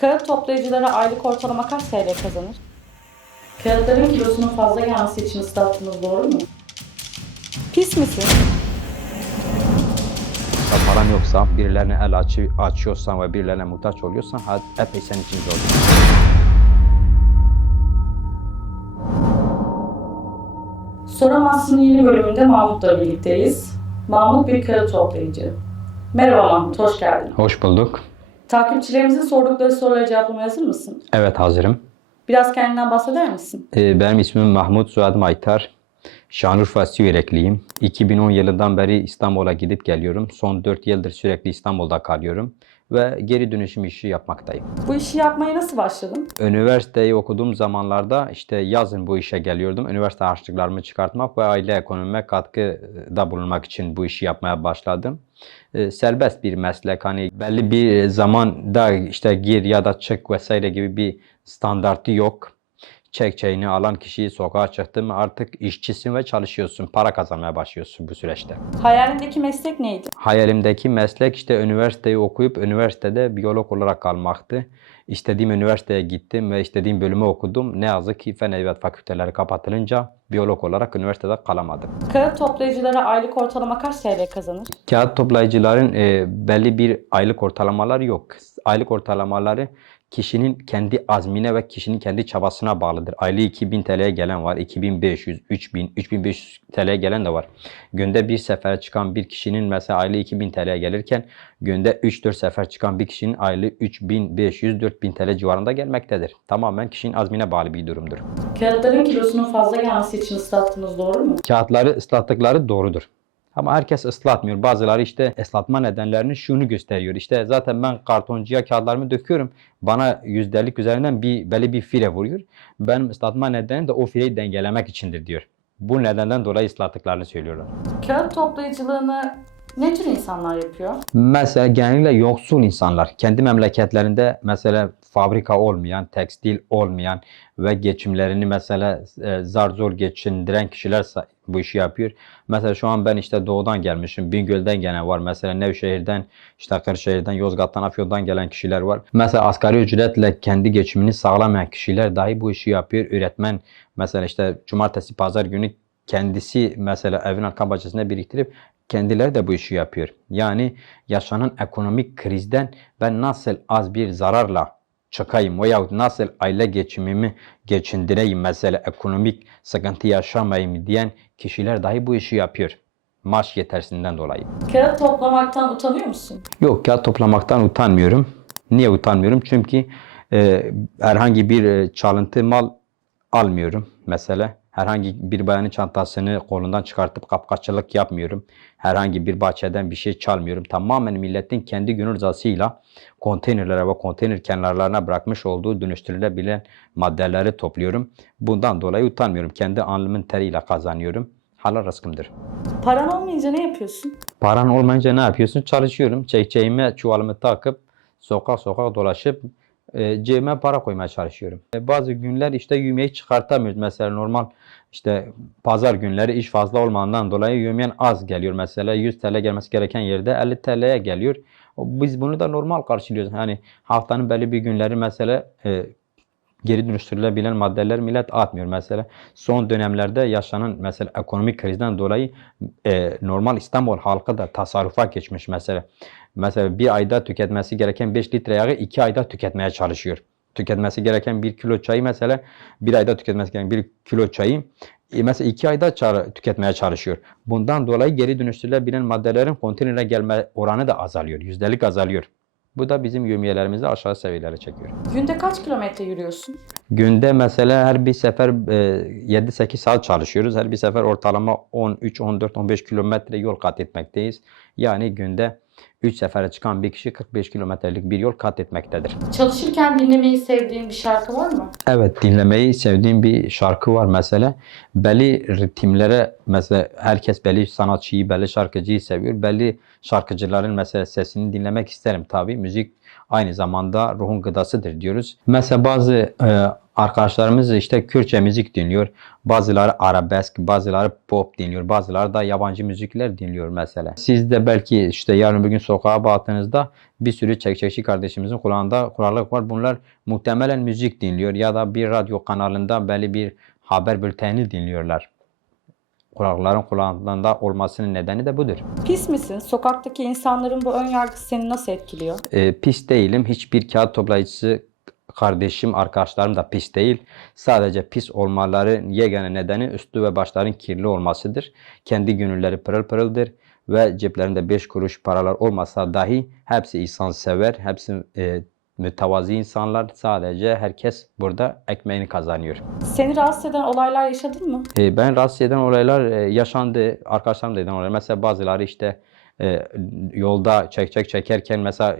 Kağıt toplayıcılara aylık ortalama kaç TL kazanır? Kağıtların kilosunun fazla gelmesi için ıslattınız doğru mu? Pis misin? Ya paran yoksa, birilerine el açı, açıyorsan ve birilerine muhtaç oluyorsan hayat epey senin için zor. Soramazsın yeni bölümünde Mahmut'la birlikteyiz. Mahmut bir kağıt toplayıcı. Merhaba Mahmut, hoş geldin. Hoş bulduk. Takipçilerimizin sordukları sorulara cevaplamaya hazır mısın? Evet hazırım. Biraz kendinden bahseder misin? Ee, benim ismim Mahmut Suad Maytar. Şanlıurfa Siverekliyim. 2010 yılından beri İstanbul'a gidip geliyorum. Son 4 yıldır sürekli İstanbul'da kalıyorum. Ve geri dönüşüm işi yapmaktayım. Bu işi yapmaya nasıl başladın? Üniversiteyi okuduğum zamanlarda işte yazın bu işe geliyordum. Üniversite harçlıklarımı çıkartmak ve aile ekonomime katkıda bulunmak için bu işi yapmaya başladım. Ee, serbest bir meslek hani belli bir zamanda işte gir ya da çık vesaire gibi bir standartı yok. Çek çayını alan kişiyi sokağa çıktı mı artık işçisin ve çalışıyorsun. Para kazanmaya başlıyorsun bu süreçte. Hayalindeki meslek neydi? Hayalimdeki meslek işte üniversiteyi okuyup üniversitede biyolog olarak kalmaktı. İstediğim üniversiteye gittim ve istediğim bölümü okudum. Ne yazık ki Fen Edebiyat Fakülteleri kapatılınca biyolog olarak üniversitede kalamadım. Kağıt toplayıcılara aylık ortalama kaç TL kazanır? Kağıt toplayıcıların e, belli bir aylık ortalamaları yok. Aylık ortalamaları kişinin kendi azmine ve kişinin kendi çabasına bağlıdır. Aylığı 2000 TL'ye gelen var, 2500, 3000, 3500 TL'ye gelen de var. Günde bir sefere çıkan bir kişinin mesela aylığı 2000 TL'ye gelirken günde 3-4 sefer çıkan bir kişinin aylığı 3500-4000 TL civarında gelmektedir. Tamamen kişinin azmine bağlı bir durumdur. Kağıtların kilosunun fazla gelmesi için ıslattınız doğru mu? Kağıtları ıslattıkları doğrudur. Ama herkes ıslatmıyor. Bazıları işte ıslatma nedenlerini şunu gösteriyor. İşte zaten ben kartoncuya kağıtlarımı döküyorum. Bana yüzdelik üzerinden bir belli bir fire vuruyor. Benim ıslatma nedeni de o fireyi dengelemek içindir diyor. Bu nedenden dolayı ıslattıklarını söylüyorlar. Kağıt toplayıcılığını ne tür insanlar yapıyor? Mesela genellikle yoksul insanlar kendi memleketlerinde mesela fabrika olmayan, tekstil olmayan ve geçimlerini mesela e, zar zor geçindiren kişiler bu işi yapıyor. Mesela şu an ben işte doğudan gelmişim. Bingöl'den gelen var. Mesela Nevşehir'den, işte Kırşehir'den, Yozgat'tan, Afyon'dan gelen kişiler var. Mesela asgari ücretle kendi geçimini sağlamayan kişiler dahi bu işi yapıyor. Üretmen mesela işte cumartesi, pazar günü kendisi mesela evin arka bahçesinde biriktirip kendileri de bu işi yapıyor. Yani yaşanan ekonomik krizden ben nasıl az bir zararla çıkayım veyahut nasıl aile geçimimi geçindireyim mesela ekonomik sıkıntı yaşamayayım diyen kişiler dahi bu işi yapıyor. Maaş yetersinden dolayı. Kağıt toplamaktan utanıyor musun? Yok kağıt toplamaktan utanmıyorum. Niye utanmıyorum? Çünkü e, herhangi bir e, çalıntı mal almıyorum mesela. Herhangi bir bayanın çantasını kolundan çıkartıp kapkaççılık yapmıyorum. Herhangi bir bahçeden bir şey çalmıyorum. Tamamen milletin kendi gönül rızasıyla konteynerlere ve konteyner kenarlarına bırakmış olduğu dönüştürülebilen maddeleri topluyorum. Bundan dolayı utanmıyorum. Kendi alnımın teriyle kazanıyorum. Halal rızkımdır. Paran olmayınca ne yapıyorsun? Paran olmayınca ne yapıyorsun? Çalışıyorum. Çekçeğime çuvalımı takıp sokak sokak dolaşıp e, cebime para koymaya çalışıyorum. E, bazı günler işte yemeği çıkartamıyoruz. Mesela normal işte pazar günleri iş fazla olmadığından dolayı yemeğin az geliyor. Mesela 100 TL gelmesi gereken yerde 50 TL'ye geliyor. Biz bunu da normal karşılıyoruz. Hani haftanın belli bir günleri mesela e, geri dönüştürülebilen maddeler millet atmıyor mesela. Son dönemlerde yaşanan mesela ekonomik krizden dolayı e, normal İstanbul halkı da tasarrufa geçmiş mesela. Mesela bir ayda tüketmesi gereken 5 litre yağı 2 ayda tüketmeye çalışıyor. Tüketmesi gereken 1 kilo çayı mesela bir ayda tüketmesi gereken 1 kilo çayı e, mesela 2 ayda tüketmeye çalışıyor. Bundan dolayı geri dönüştürülebilen maddelerin konteynere gelme oranı da azalıyor. Yüzdelik azalıyor. Bu da bizim yövmiyelerimizi aşağı seviyelere çekiyor. Günde kaç kilometre yürüyorsun? Günde mesela her bir sefer e, 7-8 saat çalışıyoruz. Her bir sefer ortalama 13, 14, 15 kilometre yol kat etmekteyiz. Yani günde 3 sefere çıkan bir kişi 45 kilometrelik bir yol kat etmektedir. Çalışırken dinlemeyi sevdiğin bir şarkı var mı? Evet dinlemeyi sevdiğim bir şarkı var mesela. Belli ritimlere mesela herkes belli sanatçıyı, belli şarkıcıyı seviyor. Belli şarkıcıların mesela sesini dinlemek isterim tabii. Müzik aynı zamanda ruhun gıdasıdır diyoruz. Mesela bazı e, arkadaşlarımız işte Kürtçe müzik dinliyor. Bazıları arabesk, bazıları pop dinliyor. Bazıları da yabancı müzikler dinliyor mesela. Siz de belki işte yarın bir gün sokağa baktığınızda bir sürü çekçekçi kardeşimizin kulağında kulaklık var. Bunlar muhtemelen müzik dinliyor ya da bir radyo kanalında belli bir haber bülteni dinliyorlar. Kulakların kulağında olmasının nedeni de budur. Pis misin? Sokaktaki insanların bu ön yargısı seni nasıl etkiliyor? E, pis değilim. Hiçbir kağıt toplayıcısı kardeşim, arkadaşlarım da pis değil. Sadece pis olmaları yegane nedeni üstü ve başların kirli olmasıdır. Kendi gönülleri pırıl pırıldır ve ceplerinde beş kuruş paralar olmasa dahi hepsi insan sever, hepsi e, mütevazi insanlar. Sadece herkes burada ekmeğini kazanıyor. Seni rahatsız eden olaylar yaşadın mı? E, ben rahatsız eden olaylar e, yaşandı. Arkadaşlarım da eden olaylar. Mesela bazıları işte e, yolda çek çek çekerken mesela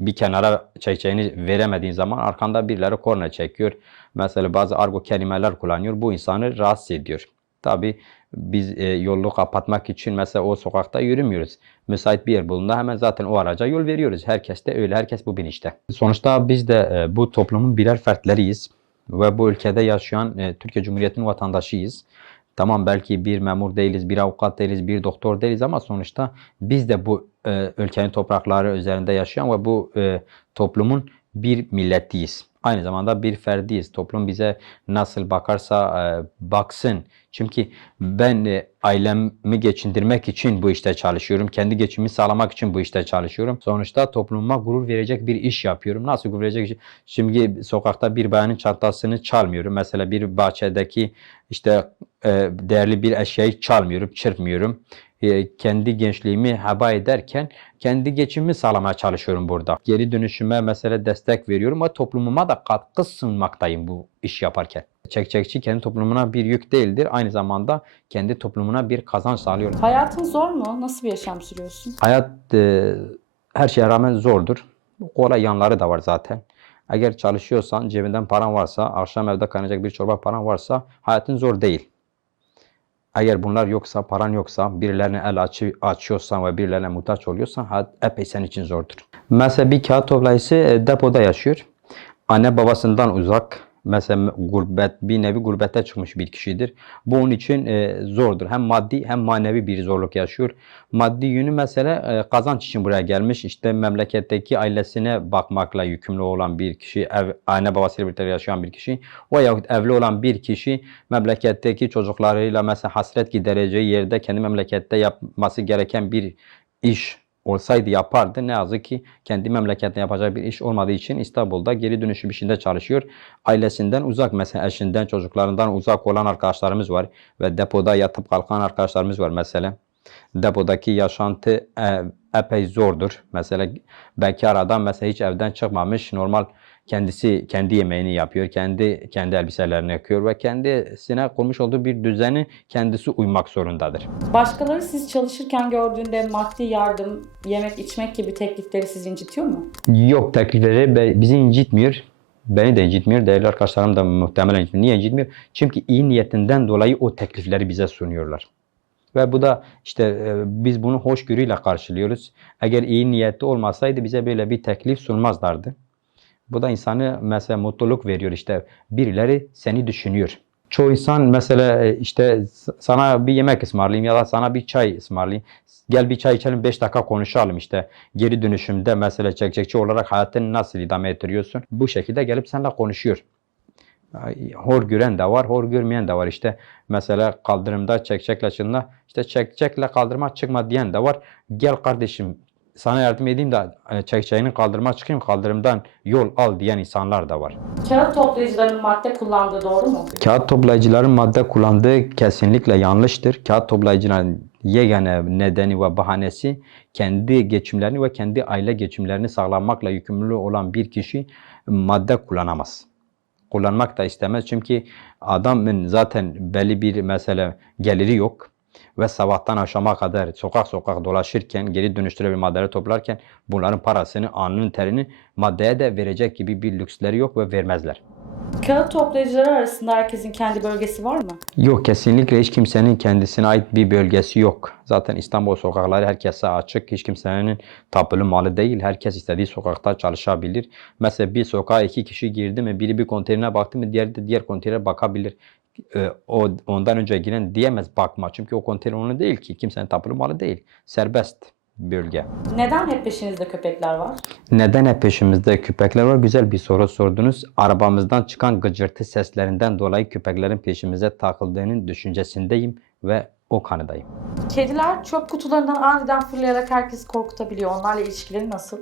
bir kenara çekeceğini veremediğin zaman arkanda birileri korna çekiyor. Mesela bazı argo kelimeler kullanıyor. Bu insanı rahatsız ediyor. Tabii biz e, yolu kapatmak için mesela o sokakta yürümüyoruz. Müsait bir yer bulunduğunda hemen zaten o araca yol veriyoruz. Herkes de öyle. Herkes bu bilinçte. Sonuçta biz de e, bu toplumun birer fertleriyiz ve bu ülkede yaşayan e, Türkiye Cumhuriyeti'nin vatandaşıyız. Tamam belki bir memur değiliz, bir avukat değiliz, bir doktor değiliz ama sonuçta biz de bu e, ülkenin toprakları üzerinde yaşayan ve bu e, toplumun bir milletiyiz. Aynı zamanda bir ferdiyiz. Toplum bize nasıl bakarsa e, baksın. Çünkü ben e, ailemi geçindirmek için bu işte çalışıyorum. Kendi geçimimi sağlamak için bu işte çalışıyorum. Sonuçta topluma gurur verecek bir iş yapıyorum. Nasıl gurur verecek? Şimdi sokakta bir bayanın çantasını çalmıyorum. Mesela bir bahçedeki işte e, değerli bir eşyayı çalmıyorum, çırpmıyorum. E, kendi gençliğimi heba ederken kendi geçimimi sağlamaya çalışıyorum burada. Geri dönüşüme mesela destek veriyorum ve toplumuma da katkı sunmaktayım bu iş yaparken. Çekçekçi kendi toplumuna bir yük değildir. Aynı zamanda kendi toplumuna bir kazanç sağlıyor. Hayatın zor mu? Nasıl bir yaşam sürüyorsun? Hayat e, her şeye rağmen zordur. Kolay yanları da var zaten. Eğer çalışıyorsan, cebinden paran varsa, akşam evde kaynayacak bir çorba paran varsa hayatın zor değil. Eğer bunlar yoksa, paran yoksa, birilerine el açı, açıyorsan ve birilerine muhtaç oluyorsan hayat epey senin için zordur. Mesela bir kağıt toplayıcısı e, depoda yaşıyor. Anne babasından uzak, mesela gurbet, bir nevi gurbete çıkmış bir kişidir. Bu onun için e, zordur. Hem maddi hem manevi bir zorluk yaşıyor. Maddi yönü mesela e, kazanç için buraya gelmiş. İşte memleketteki ailesine bakmakla yükümlü olan bir kişi, ev, anne babasıyla birlikte yaşayan bir kişi veyahut evli olan bir kişi memleketteki çocuklarıyla mesela hasret gidereceği yerde kendi memlekette yapması gereken bir iş olsaydı yapardı. Ne yazık ki kendi memleketinde yapacağı bir iş olmadığı için İstanbul'da geri dönüşüm işinde çalışıyor. Ailesinden uzak mesela eşinden, çocuklarından uzak olan arkadaşlarımız var ve depoda yatıp kalkan arkadaşlarımız var mesela. Depodaki yaşantı e, epey zordur. Mesela bekar adam mesela hiç evden çıkmamış, normal kendisi kendi yemeğini yapıyor, kendi kendi elbiselerini yakıyor ve kendisine kurmuş olduğu bir düzeni kendisi uymak zorundadır. Başkaları siz çalışırken gördüğünde maddi yardım, yemek, içmek gibi teklifleri sizi incitiyor mu? Yok teklifleri bizi incitmiyor. Beni de incitmiyor. Değerli arkadaşlarım da muhtemelen incitmiyor. Niye incitmiyor? Çünkü iyi niyetinden dolayı o teklifleri bize sunuyorlar. Ve bu da işte e, biz bunu hoşgörüyle karşılıyoruz. Eğer iyi niyetli olmasaydı bize böyle bir teklif sunmazlardı. Bu da insanı mesela mutluluk veriyor işte birileri seni düşünüyor. Çoğu insan mesela e, işte sana bir yemek ısmarlayayım ya da sana bir çay ısmarlayayım. Gel bir çay içelim 5 dakika konuşalım işte. Geri dönüşümde mesela çekçekçi olarak hayatını nasıl idame ettiriyorsun? Bu şekilde gelip seninle konuşuyor. Hor gören de var, hor görmeyen de var. İşte mesela kaldırımda çekçekle çıkında işte çekçekle kaldırıma çıkma diyen de var. Gel kardeşim sana yardım edeyim de e, çekçeğinin kaldırıma çıkayım kaldırımdan yol al diyen insanlar da var. Kağıt toplayıcıların madde kullandığı doğru mu? Kağıt toplayıcıların madde kullandığı kesinlikle yanlıştır. Kağıt toplayıcının yegane nedeni ve bahanesi kendi geçimlerini ve kendi aile geçimlerini sağlamakla yükümlü olan bir kişi madde kullanamaz. Kullanmak da istemez çünkü adamın zaten belli bir mesele geliri yok ve sabahtan akşama kadar sokak sokak dolaşırken geri dönüştürülebilir maddeleri toplarken bunların parasını, alnının terini maddeye de verecek gibi bir lüksleri yok ve vermezler. Kağıt toplayıcıları arasında herkesin kendi bölgesi var mı? Yok kesinlikle hiç kimsenin kendisine ait bir bölgesi yok. Zaten İstanbul sokakları herkese açık. Hiç kimsenin tapulu malı değil. Herkes istediği sokakta çalışabilir. Mesela bir sokağa iki kişi girdi mi biri bir konteynere baktı mı diğeri de diğer konteynere bakabilir. O ondan önce giren diyemez bakma. Çünkü o konteyner onun değil ki. Kimsenin tapulu malı değil. Serbest. bölge. Neden hep peşinizde köpekler var? Neden hep peşimizde köpekler var? Güzel bir soru sordunuz. Arabamızdan çıkan gıcırtı seslerinden dolayı köpeklerin peşimize takıldığının düşüncesindeyim ve o kanıdayım. Kediler çöp kutularından aniden fırlayarak herkesi korkutabiliyor. Onlarla ilişkileri nasıl?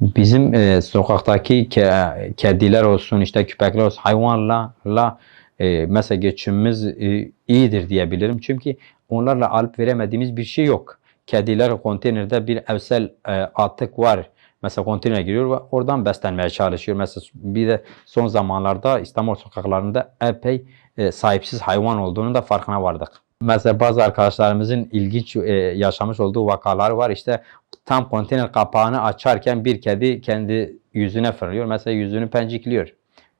Bizim e, sokaktaki ke- kediler olsun, işte köpekler olsun, hayvanla la, e, mesela geçimimiz e, iyidir diyebilirim. Çünkü onlarla alıp veremediğimiz bir şey yok. Kediler konteynerde bir evsel e, atık var. Mesela konteynere giriyor ve oradan beslenmeye çalışıyor. Mesela bir de son zamanlarda İstanbul sokaklarında epey e, sahipsiz hayvan olduğunu da farkına vardık. Mesela bazı arkadaşlarımızın ilginç e, yaşamış olduğu vakalar var. İşte tam konteyner kapağını açarken bir kedi kendi yüzüne fırlıyor. Mesela yüzünü pencikliyor.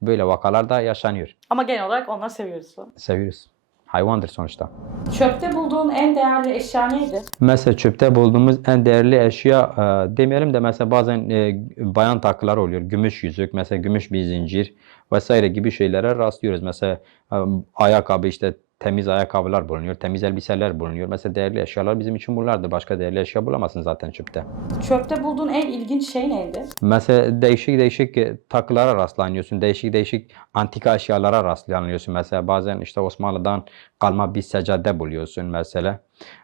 Böyle vakalar da yaşanıyor. Ama genel olarak onları seviyoruz. Seviyoruz. Hayvandır sonuçta. Çöpte bulduğun en değerli eşya neydi? Mesela çöpte bulduğumuz en değerli eşya e, demeyelim de mesela bazen e, bayan takıları oluyor. Gümüş yüzük, mesela gümüş bir zincir vesaire gibi şeylere rastlıyoruz. Mesela e, ayakkabı işte temiz ayakkabılar bulunuyor, temiz elbiseler bulunuyor. Mesela değerli eşyalar bizim için bunlardır. Başka değerli eşya bulamazsın zaten çöpte. Çöpte bulduğun en ilginç şey neydi? Mesela değişik değişik takılara rastlanıyorsun. Değişik değişik antika eşyalara rastlanıyorsun. Mesela bazen işte Osmanlı'dan kalma bir seccade buluyorsun mesela.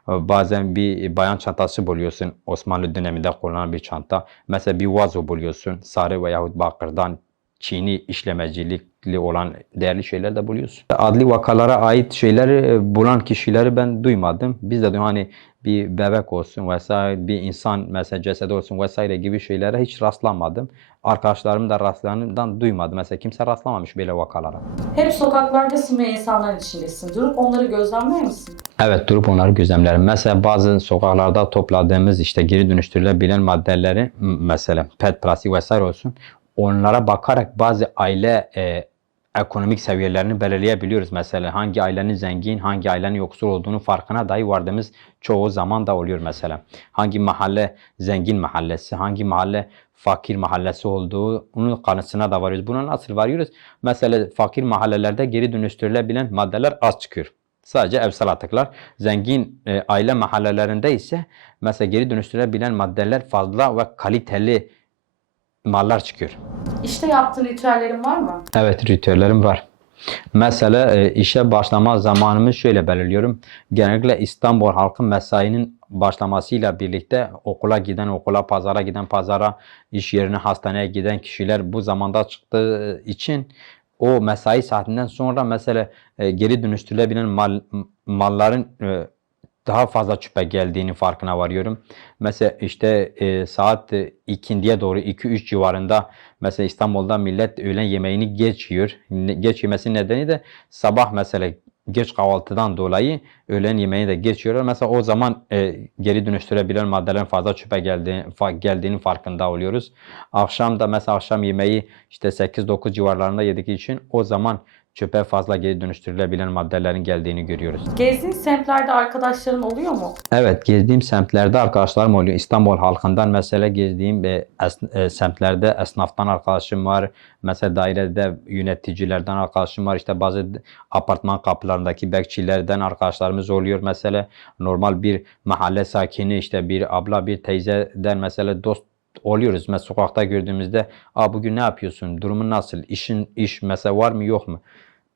E, Bazen bir bayan çantası buluyorsun. Osmanlı döneminde kullanılan bir çanta. Mesela bir vazo buluyorsun. Sarı veyahut bakırdan Çini işlemecilikli olan değerli şeyler de buluyorsun. Adli vakalara ait şeyleri e, bulan kişileri ben duymadım. Biz de hani bir bebek olsun vesaire bir insan mesela cesedi olsun vesaire gibi şeylere hiç rastlanmadım. Arkadaşlarım da rastlayanından duymadım. Mesela kimse rastlamamış böyle vakalara. Hep sokaklardasın ve insanların içindesin. Durup onları gözlemler misin? Evet durup onları gözlemlerim. Mesela bazı sokaklarda topladığımız işte geri dönüştürülebilen maddeleri mesela pet plastik vesaire olsun onlara bakarak bazı aile e, ekonomik seviyelerini belirleyebiliyoruz. Mesela hangi ailenin zengin, hangi ailenin yoksul olduğunu farkına dahi vardığımız çoğu zaman da oluyor mesela. Hangi mahalle zengin mahallesi, hangi mahalle fakir mahallesi olduğu onun kanısına da varıyoruz. Buna nasıl varıyoruz? Mesela fakir mahallelerde geri dönüştürülebilen maddeler az çıkıyor. Sadece evsel atıklar. Zengin e, aile mahallelerinde ise mesela geri dönüştürülebilen maddeler fazla ve kaliteli mallar çıkıyor. İşte yaptığın ritüellerin var mı? Evet ritüellerim var. Mesela e, işe başlama zamanımı şöyle belirliyorum. Genellikle İstanbul halkı mesainin başlamasıyla birlikte okula giden okula, pazara giden pazara, iş yerine, hastaneye giden kişiler bu zamanda çıktığı için o mesai saatinden sonra mesela e, geri dönüştürülebilen mal, malların e, daha fazla çöpe geldiğini farkına varıyorum. Mesela işte e, saat ikindiye doğru 2-3 civarında mesela İstanbul'da millet öğlen yemeğini geç yiyor. Geç yemesi nedeni de sabah mesela geç kahvaltıdan dolayı öğlen yemeğini de geç yiyorlar. Mesela o zaman e, geri dönüştürebilen maddelerin fazla çöpe geldiği, fa- geldiğinin farkında oluyoruz. Akşam da mesela akşam yemeği işte 8-9 civarlarında yediği için o zaman çöpe fazla geri dönüştürülebilen maddelerin geldiğini görüyoruz. Gezdiğin semtlerde arkadaşların oluyor mu? Evet gezdiğim semtlerde arkadaşlarım oluyor. İstanbul halkından mesela gezdiğim e, es- e, semtlerde esnaftan arkadaşım var. Mesela dairede yöneticilerden arkadaşım var. İşte bazı apartman kapılarındaki bekçilerden arkadaşlarımız oluyor. Mesela normal bir mahalle sakini işte bir abla bir teyzeden mesela dost oluyoruz. Mesela sokakta gördüğümüzde Aa, bugün ne yapıyorsun? Durumun nasıl? İşin iş mesela var mı yok mu?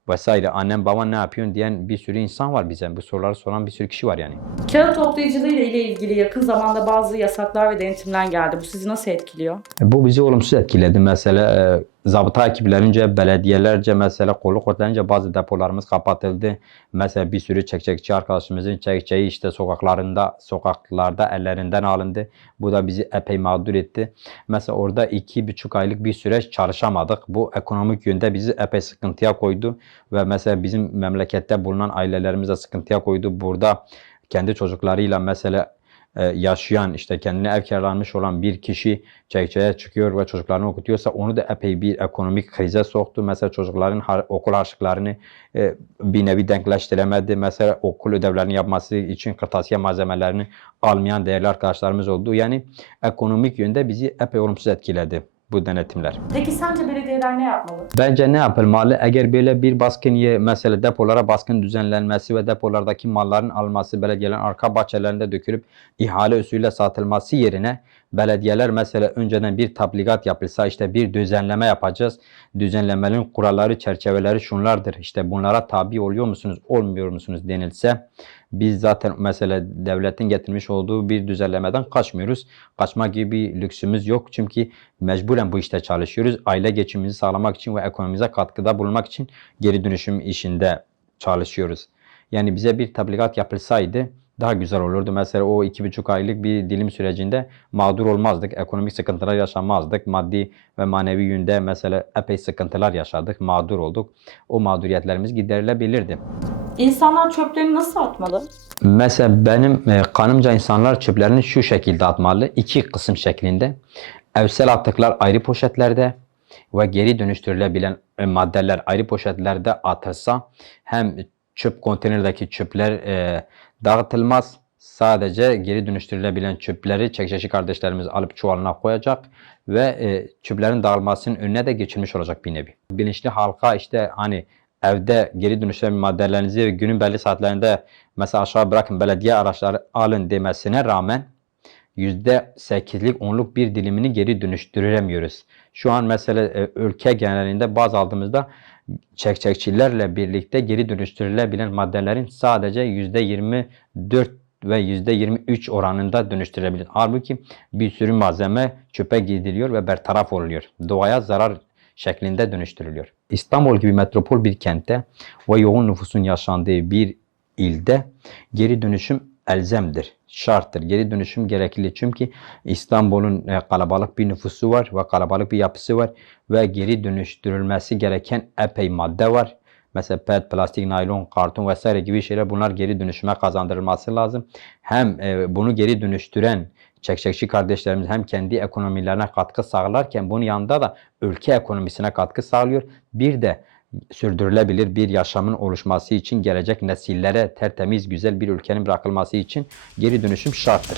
Vesaire. Annem baban ne yapıyorsun diyen bir sürü insan var bize. Bu soruları soran bir sürü kişi var yani. Kağıt toplayıcılığı ile ilgili yakın zamanda bazı yasaklar ve denetimler geldi. Bu sizi nasıl etkiliyor? E, Bu bizi olumsuz etkiledi. Mesela e, zabıta ekiplerince, belediyelerce mesela kolluk kuvvetlerince bazı depolarımız kapatıldı. Mesela bir sürü çekçekçi arkadaşımızın çekçeği işte sokaklarında, sokaklarda ellerinden alındı. Bu da bizi epey mağdur etti. Mesela orada iki buçuk aylık bir süreç çalışamadık. Bu ekonomik yönde bizi epey sıkıntıya koydu. Ve mesela bizim memlekette bulunan ailelerimize sıkıntıya koydu. Burada kendi çocuklarıyla mesela yaşayan işte kendine ev kiralanmış olan bir kişi çekçeye çıkıyor ve çocuklarını okutuyorsa onu da epey bir ekonomik krize soktu. Mesela çocukların okul harçlıklarını e, bir nevi denkleştiremedi. Mesela okul ödevlerini yapması için kırtasiye malzemelerini almayan değerli arkadaşlarımız oldu. Yani ekonomik yönde bizi epey olumsuz etkiledi. Bu denetimler. Peki sence belediyeler ne yapmalı? Bence ne yapılmalı? Eğer böyle bir baskın mesela depolara baskın düzenlenmesi ve depolardaki malların alınması belediyelerin arka bahçelerinde dökülüp ihale usulüyle satılması yerine belediyeler mesela önceden bir tabligat yapılsa işte bir düzenleme yapacağız. Düzenlemenin kuralları, çerçeveleri şunlardır. İşte bunlara tabi oluyor musunuz, olmuyor musunuz denilse biz zaten mesela devletin getirmiş olduğu bir düzenlemeden kaçmıyoruz. Kaçma gibi bir lüksümüz yok. Çünkü mecburen bu işte çalışıyoruz. Aile geçimimizi sağlamak için ve ekonomimize katkıda bulunmak için geri dönüşüm işinde çalışıyoruz. Yani bize bir tebligat yapılsaydı daha güzel olurdu. Mesela o iki buçuk aylık bir dilim sürecinde mağdur olmazdık. Ekonomik sıkıntılar yaşamazdık. Maddi ve manevi yönde mesela epey sıkıntılar yaşadık. Mağdur olduk. O mağduriyetlerimiz giderilebilirdi. İnsanlar çöplerini nasıl atmalı? Mesela benim e, kanımca insanlar çöplerini şu şekilde atmalı. iki kısım şeklinde. Evsel atıklar ayrı poşetlerde ve geri dönüştürülebilen e, maddeler ayrı poşetlerde atılsa hem çöp konteynerdeki çöpler e, dağıtılmaz. Sadece geri dönüştürülebilen çöpleri çekçeşi kardeşlerimiz alıp çuvalına koyacak ve e, çöplerin dağılmasının önüne de geçilmiş olacak bir nevi. Bilinçli halka işte hani evde geri dönüştürülen maddelerinizi günün belli saatlerinde mesela aşağı bırakın belediye araçları alın demesine rağmen %8'lik 10'luk bir dilimini geri dönüştüremiyoruz. Şu an mesela e, ülke genelinde baz aldığımızda çekçekçilerle birlikte geri dönüştürülebilen maddelerin sadece %24 ve %23 oranında dönüştürülebilir. Halbuki bir sürü malzeme çöpe gidiliyor ve bertaraf oluyor. Doğaya zarar şeklinde dönüştürülüyor. İstanbul gibi metropol bir kentte ve yoğun nüfusun yaşandığı bir ilde geri dönüşüm elzemdir, şarttır. Geri dönüşüm gerekli çünkü İstanbul'un e, kalabalık bir nüfusu var ve kalabalık bir yapısı var ve geri dönüştürülmesi gereken epey madde var. Mesela pet, plastik, naylon, karton vesaire gibi şeyler bunlar geri dönüşüme kazandırılması lazım. Hem e, bunu geri dönüştüren çekçekçi kardeşlerimiz hem kendi ekonomilerine katkı sağlarken bunun yanında da ülke ekonomisine katkı sağlıyor. Bir de sürdürülebilir bir yaşamın oluşması için gelecek nesillere tertemiz güzel bir ülkenin bırakılması için geri dönüşüm şarttır.